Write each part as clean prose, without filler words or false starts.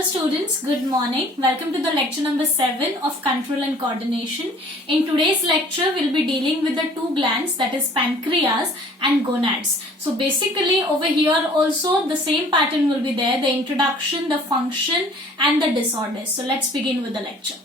Hello students, good morning. Welcome to the lecture number 7 of Control and Coordination. In today's lecture, we'll be dealing with the two glands, that is pancreas and gonads. So basically over here also the same pattern will be there, the introduction, the function and the disorders. So let's begin with the lecture.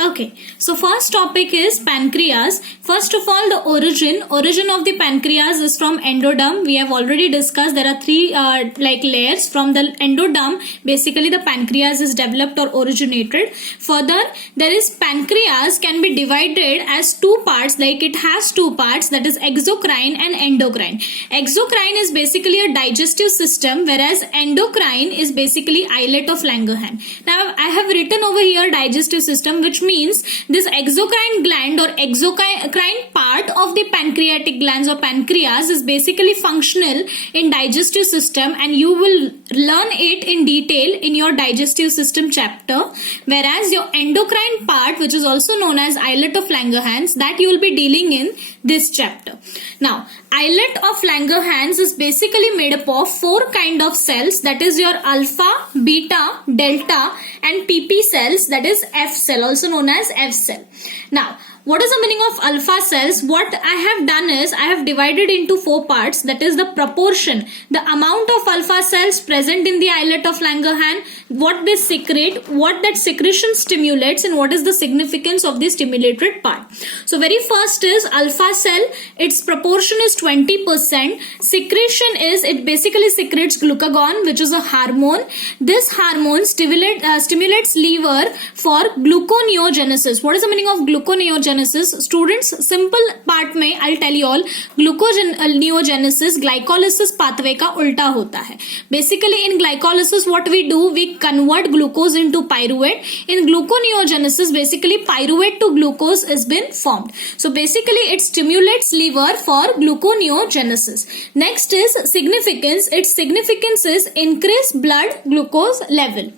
Okay, so first topic is pancreas. First of all, the origin of the pancreas is from endoderm. We have already discussed there are three layers. From the endoderm, basically the pancreas is developed or originated. Further, there is pancreas can be divided as two parts, like it has two parts, that is exocrine and endocrine. Exocrine is basically a digestive system, whereas endocrine is basically islet of Langerhans. Now I have written over here digestive system, which means this exocrine gland or exocrine part of the pancreatic glands or pancreas is basically functional in digestive system, and you will learn it in detail in your digestive system chapter, whereas your endocrine part, which is also known as islet of Langerhans, that you will be dealing in this chapter. Now islet of Langerhans is basically made up of four kind of cells, that is your alpha, beta, delta and PP cells, that is F cell, also known as F cell. Now what is the meaning of alpha cells? What I have done is I have divided into four parts, that is the proportion, the amount of alpha cells present in the islet of Langerhans, what they secrete, what that secretion stimulates, and what is the significance of the stimulated part. So very first is alpha cell, its proportion is 20%. Secretion is, it basically secretes glucagon, which is a hormone. This hormone stimulates liver for gluconeogenesis. What is the meaning of gluconeogenesis? Students, simple part में I'll tell you all, gluconeogenesis glycolysis pathway का उल्टा होता है. Basically in glycolysis what we do, we convert glucose into pyruvate. In gluconeogenesis basically pyruvate to glucose has been formed. So basically it stimulates liver for gluconeogenesis. Next is significance. Its significance is increased blood glucose level.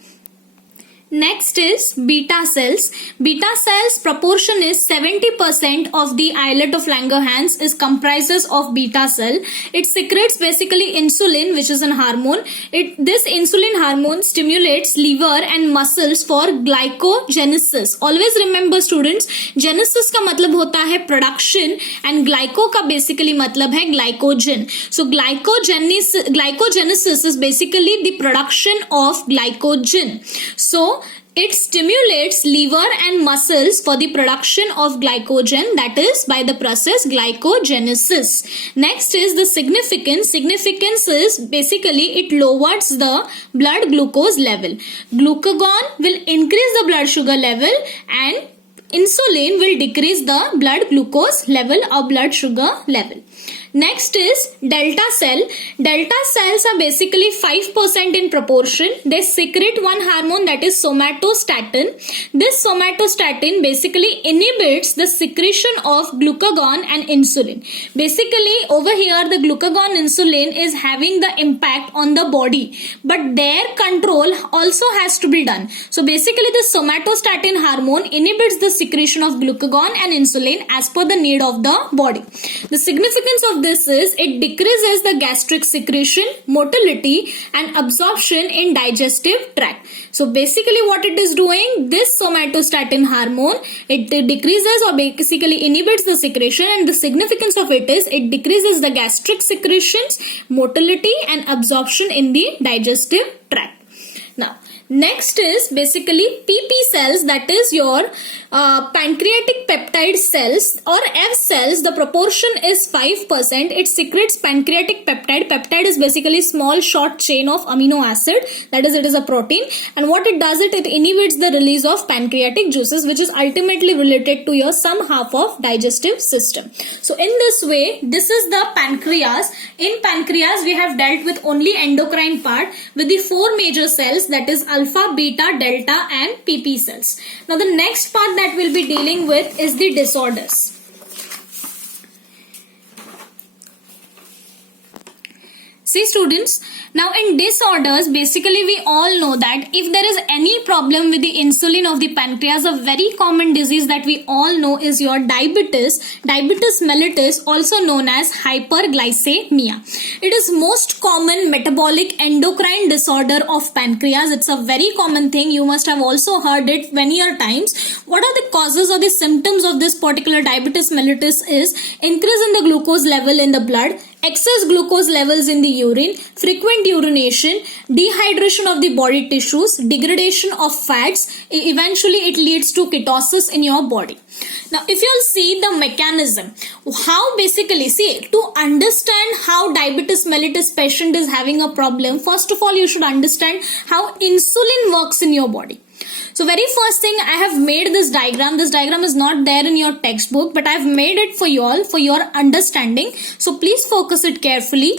Next is beta cells. Beta cells proportion is 70% of the islet of Langerhans is comprises of beta cell. It secretes basically insulin, which is an hormone. This insulin hormone stimulates liver and muscles for glycogenesis. Always remember students, genesis का मतलब होता है production and glyco का basically मतलब है glycogen. So glycogenesis is basically the production of glycogen. So it stimulates liver and muscles for the production of glycogen, that is by the process glycogenesis. Next is the significance. Significance is basically it lowers the blood glucose level. Glucagon will increase the blood sugar level and insulin will decrease the blood glucose level or blood sugar level. Next is delta cell. Delta cells are basically 5% in proportion. They secrete one hormone, that is somatostatin. This somatostatin basically inhibits the secretion of glucagon and insulin. Basically over here the glucagon insulin is having the impact on the body, but their control also has to be done. So basically the somatostatin hormone inhibits the secretion of glucagon and insulin as per the need of the body. The significance of this is it decreases the gastric secretion, motility and absorption in digestive tract. So basically what it is doing, this somatostatin hormone, it decreases or basically inhibits the secretion, and the significance of it is it decreases the gastric secretions, motility and absorption in the digestive tract. Now next is basically PP cells, that is your pancreatic peptide cells or F cells. The proportion is 5%. It secretes pancreatic peptide. Peptide is basically small short chain of amino acid, that is it is a protein, and what it does, it inhibits the release of pancreatic juices, which is ultimately related to your some half of digestive system. So in this way, this is the pancreas. In pancreas we have dealt with only endocrine part with the four major cells, that is alpha, beta, delta and PP cells. Now the next part that we'll be dealing with is the disorders. See students, now in disorders, basically we all know that if there is any problem with the insulin of the pancreas, a very common disease that we all know is your diabetes mellitus, also known as hyperglycemia. It is most common metabolic endocrine disorder of pancreas. It's a very common thing. You must have also heard it many times. What are the causes or the symptoms of this particular diabetes mellitus is increase in the glucose level in the blood, excess glucose levels in the urine, frequent urination, dehydration of the body tissues, degradation of fats. Eventually it leads to ketosis in your body. Now if you'll see the mechanism, how basically, see, to understand how diabetes mellitus patient is having a problem, first of all you should understand how insulin works in your body. So very first thing, I have made this diagram. This diagram is not there in your textbook, but I have made it for you all for your understanding. So please focus it carefully.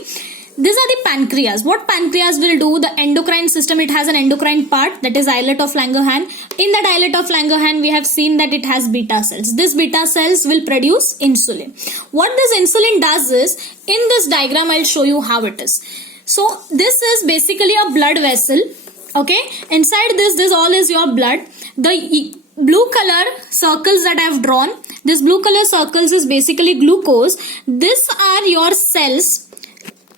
These are the pancreas. What pancreas will do, the endocrine system, it has an endocrine part, that is islet of Langerhans. In that islet of Langerhans, we have seen that it has beta cells. This beta cells will produce insulin. What this insulin does is, in this diagram, I'll show you how it is. So this is basically a blood vessel. Okay, inside this all is your blood. The blue color circles that I have drawn, this blue color circles is basically glucose. These are your cells,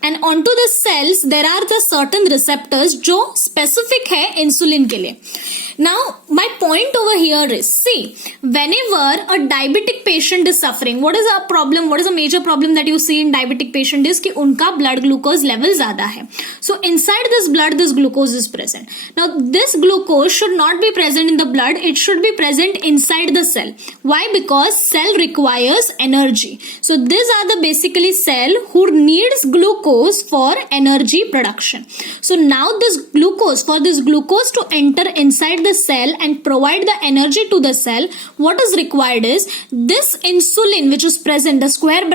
and onto the cells there are the certain receptors जो specific है insulin के लिए. Now my point over here is, see, whenever a diabetic patient is suffering, what is a problem, what is a major problem that you see in diabetic patient is कि उनका blood glucose level ज़्यादा है. So inside this blood this glucose is present. Now this glucose should not be present in the blood, it should be present inside the cell. Why? Because cell requires energy. So these are the basically cell who needs glucose for energy production. So now this glucose, for this glucose to enter inside the cell and provide the energy to the cell, what is required is this insulin which is present, the square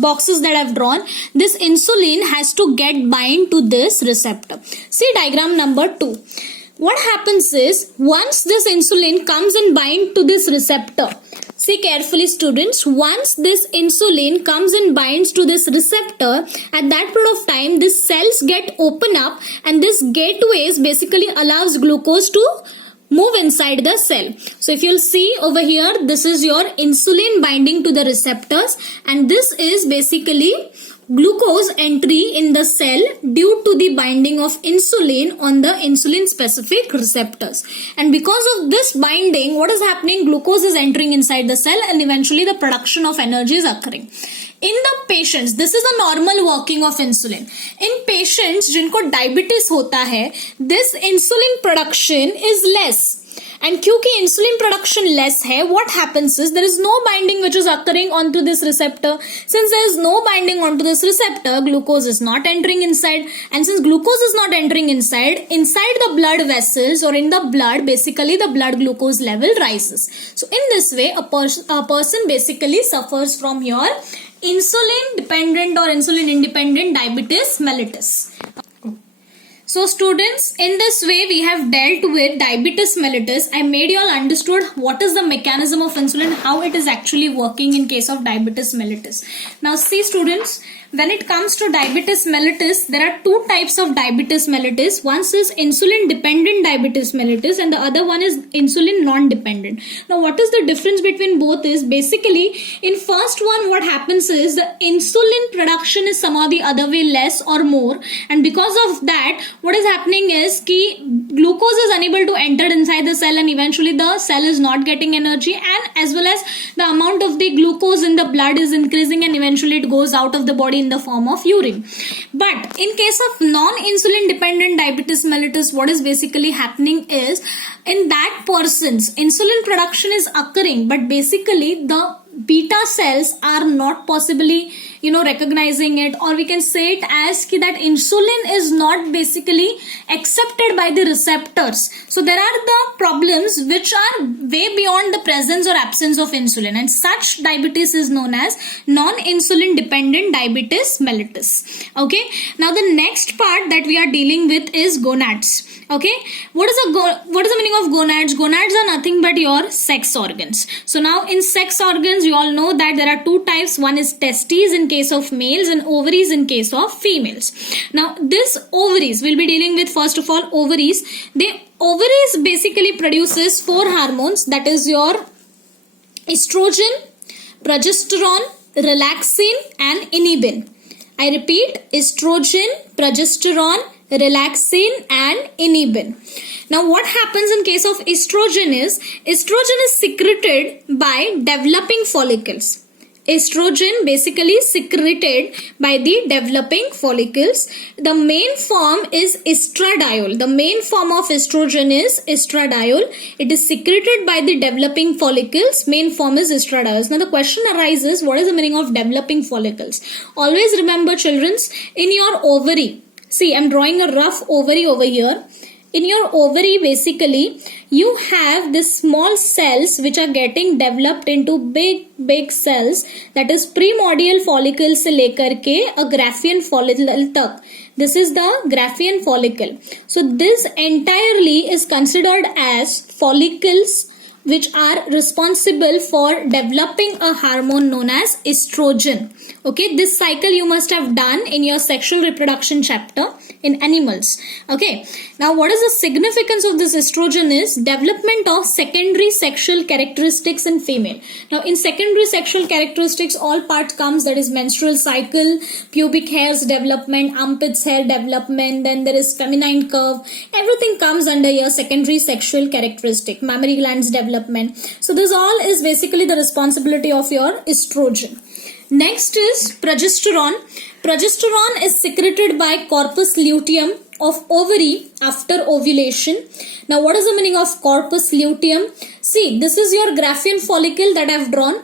boxes that I've drawn, this insulin has to get bind to this receptor. See diagram number 2. What happens is, once this insulin comes and bind to this receptor, see carefully students, once this insulin comes and binds to this receptor, at that period of time these cells get open up and this gateways basically allows glucose to move inside the cell. So if you'll see over here, this is your insulin binding to the receptors, and this is basically glucose entry in the cell due to the binding of insulin on the insulin specific receptors. And because of this binding, what is happening? Glucose is entering inside the cell and eventually the production of energy is occurring. In the patients, this is the normal working of insulin. In patients जिनको diabetes होता है, this insulin production is less. And क्योंकि insulin production less है, what happens is there is no binding which is occurring onto this receptor. Since there is no binding onto this receptor, glucose is not entering inside. And since glucose is not entering inside the blood vessels or in the blood, basically the blood glucose level rises. So in this way, a person basically suffers from your insulin dependent or insulin independent diabetes mellitus. So students, in this way we have dealt with diabetes mellitus. I made you all understood what is the mechanism of insulin, how it is actually working in case of diabetes mellitus. Now see students, when it comes to diabetes mellitus, there are two types of diabetes mellitus. One is insulin dependent diabetes mellitus and the other one is insulin non-dependent. Now what is the difference between both is, basically in first one what happens is the insulin production is somehow the other way less or more, and because of that what is happening is कि glucose is unable to enter inside the cell and eventually the cell is not getting energy, and as well as the amount of the glucose in the blood is increasing and eventually it goes out of the body in the form of urine. But in case of non-insulin dependent diabetes mellitus, what is basically happening is, in that person's insulin production is occurring, but basically the beta cells are not possibly recognizing it, or we can say it as that insulin is not basically accepted by the receptors. So there are the problems which are way beyond the presence or absence of insulin, and such diabetes is known as non-insulin dependent diabetes mellitus. Okay, now the next part that we are dealing with is gonads. Okay, what is the meaning of gonads? Gonads are nothing but your sex organs. So now in sex organs, you all know that there are two types. One is testes in case of males and ovaries in case of females. Now this ovaries, we'll be dealing with first of all ovaries. The ovaries basically produces 4 hormones, that is your estrogen, progesterone, relaxin and inhibin. I repeat, estrogen, progesterone, relaxin and inhibin. Now what happens in case of estrogen is secreted by developing follicles. Estrogen basically secreted by the developing follicles. The main form is estradiol. The main form of estrogen is estradiol. It is secreted by the developing follicles. Main form is estradiol. Now the question arises, what is the meaning of developing follicles? Always remember children, in your ovary, see, I'm drawing a rough ovary over here. In your ovary basically you have this small cells which are getting developed into big cells, that is primordial follicle se lekar ke a Graafian follicle tak. This is the Graafian follicle. So this entirely is considered as follicles which are responsible for developing a hormone known as estrogen. Okay, this cycle you must have done in your sexual reproduction chapter in animals. Okay, now what is the significance of this estrogen is development of secondary sexual characteristics in female. Now in secondary sexual characteristics all part comes, that is menstrual cycle, pubic hairs development, armpits hair development, then there is feminine curve, everything comes under your secondary sexual characteristic, mammary glands development. So this all is basically the responsibility of your estrogen. Next is progesterone. Progesterone is secreted by corpus luteum of ovary after ovulation. Now what is the meaning of corpus luteum? See, this is your Graafian follicle that I have drawn.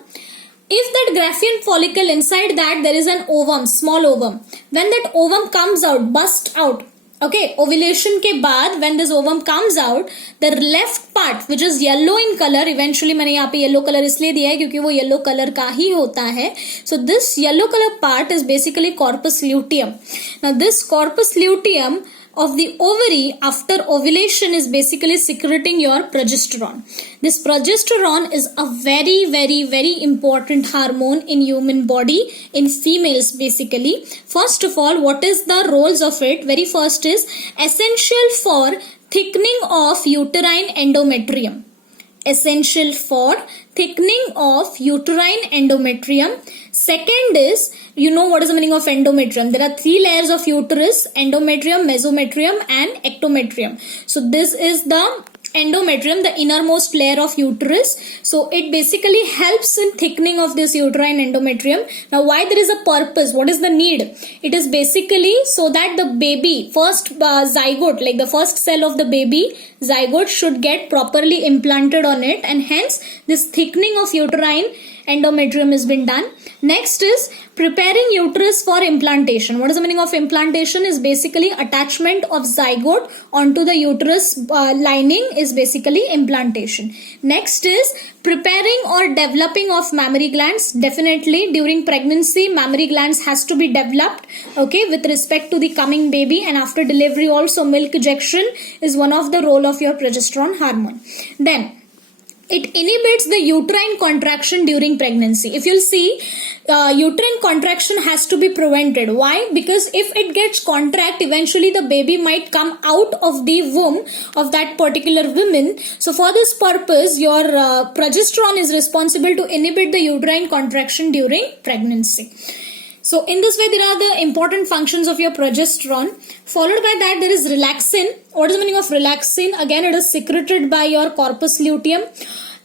If that Graafian follicle, inside that there is an ovum, small ovum. When that ovum comes out, burst out, okay, ovulation के बाद when this ovum comes out, the left part which is yellow in color, eventually मैंने यहाँ पे yellow color इसलिए दिया है क्योंकि वो yellow color का ही होता है. So this yellow color part is basically corpus luteum. Now this corpus luteum of the ovary after ovulation is basically secreting your progesterone. This progesterone is a very important hormone in human body, in females basically. First of all, what is the roles of it? Very first is essential for thickening of uterine endometrium. Essential for thickening of uterine endometrium. Second is, you know what is the meaning of endometrium. There are 3 layers of uterus: endometrium, mesometrium and ectometrium. So this is the endometrium, the innermost layer of uterus. So it basically helps in thickening of this uterine endometrium. Now why there is a purpose? What is the need? It is basically so that the baby, first zygote, like the first cell of the baby, zygote should get properly implanted on it, and hence this thickening of uterine endometrium has been done. Next is preparing uterus for implantation. What is the meaning of implantation? Is basically attachment of zygote onto the uterus lining is basically implantation. Next is preparing or developing of mammary glands. Definitely during pregnancy mammary glands has to be developed, okay, with respect to the coming baby, and after delivery also milk ejection is one of the role of your progesterone hormone. Then it inhibits the uterine contraction during pregnancy. If you'll see, uterine contraction has to be prevented. Why? Because if it gets contract, eventually the baby might come out of the womb of that particular woman. So for this purpose, your progesterone is responsible to inhibit the uterine contraction during pregnancy. So in this way, there are the important functions of your progesterone. Followed by that, there is relaxin. What is the meaning of relaxin? Again, it is secreted by your corpus luteum.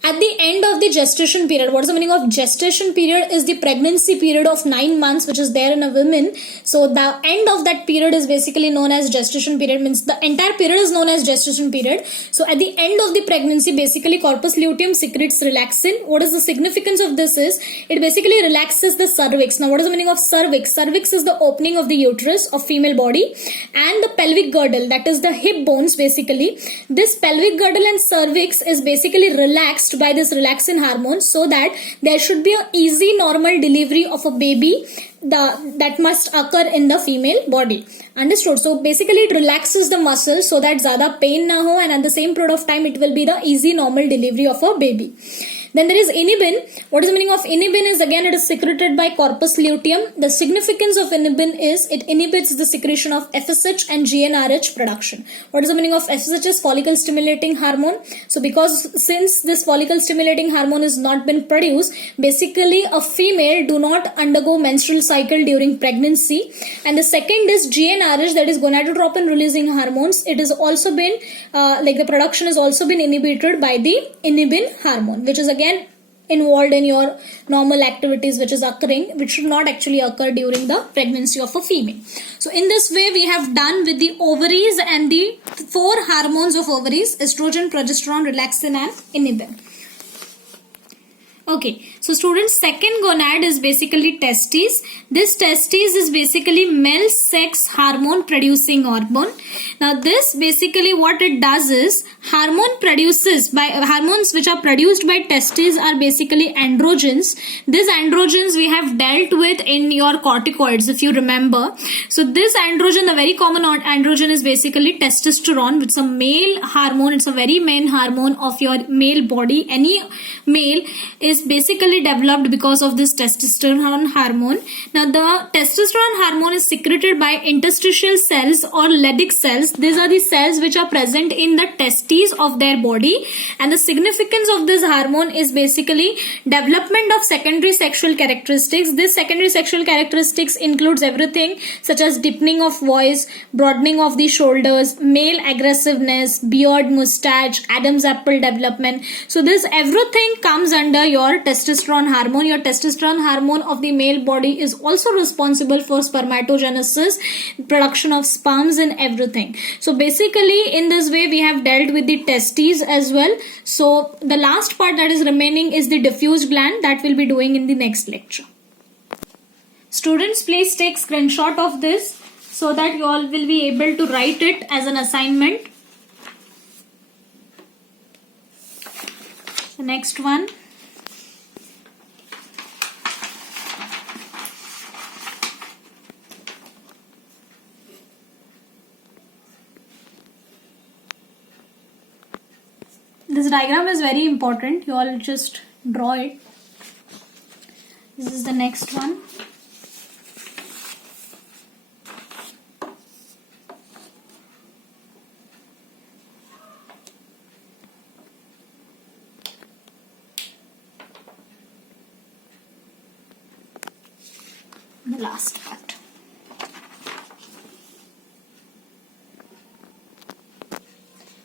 At the end of the gestation period, what is the meaning of gestation period? Is the pregnancy period of 9 months which is there in a woman. So the end of that period is basically known as gestation period, means the entire period is known as gestation period. So at the end of the pregnancy, basically corpus luteum secretes relaxin. What is the significance of this is, it basically relaxes the cervix. Now what is the meaning of cervix? Cervix is the opening of the uterus of female body, and the pelvic girdle, that is the hip bones basically. This pelvic girdle and cervix is basically relaxed by this relaxin hormone, so that there should be an easy normal delivery of a baby that must occur in the female body. Understood? So basically it relaxes the muscles so that ज़्यादा pain ना हो, and at the same period of time it will be the easy normal delivery of a baby. Then there is inhibin. What is the meaning of inhibin? Is again it is secreted by corpus luteum. The significance of inhibin is it inhibits the secretion of FSH and GnRH production. What is the meaning of FSH? Is follicle stimulating hormone. So since this follicle stimulating hormone is not been produced, basically a female do not undergo menstrual cycle during pregnancy. And the second is GnRH, that is gonadotropin releasing hormones. It is also been the production has also been inhibited by the inhibin hormone, which is again involved in your normal activities which is occurring, which should not actually occur during the pregnancy of a female. So in this way we have done with the ovaries and the 4 hormones of ovaries: estrogen, progesterone, relaxin and inhibin. Okay, so students, second gonad is basically testes. This testes is basically male sex hormone producing hormone. Now this basically what it does is hormones which are produced by testes are basically androgens. These androgens we have dealt with in your corticoids, if you remember. So this androgen, the very common androgen is basically testosterone, which is a male hormone. It's a very main hormone of your male body. Any male is basically developed because of this testosterone hormone. Now the testosterone hormone is secreted by interstitial cells or Leydig cells. These are the cells which are present in the testes of their body, and the significance of this hormone is basically development of secondary sexual characteristics. This secondary sexual characteristics includes everything such as deepening of voice, broadening of the shoulders, male aggressiveness, beard, mustache, Adam's apple development. So this everything comes under your testosterone hormone. Your testosterone hormone of the male body is also responsible for spermatogenesis, production of sperms and everything. So basically in this way we have dealt with the testes as well. So the last part that is remaining is the diffuse gland, that we'll be doing in the next lecture. Students, please take screenshot of this so that you all will be able to write it as an assignment. The next one. This diagram is very important. You all just draw it. This is the next one. The last part.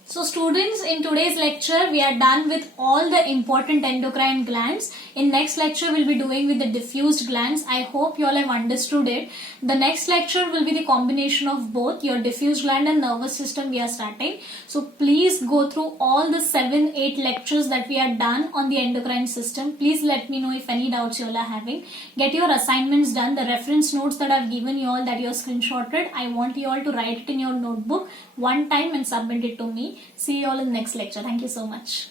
So students, in today's lecture we are done with all the important endocrine glands. In next lecture we'll be doing with the diffused glands. I hope you all have understood it. The next lecture will be the combination of both your diffuse gland and nervous system we are starting. So please go through all the 7-8 lectures that we are done on the endocrine system. Please let me know if any doubts you all are having. Get your assignments done. The reference notes that I've given you all, that you have screenshotted, I want you all to write it in your notebook one time and submit it to me. See you all in the next lecture. Thank you so much.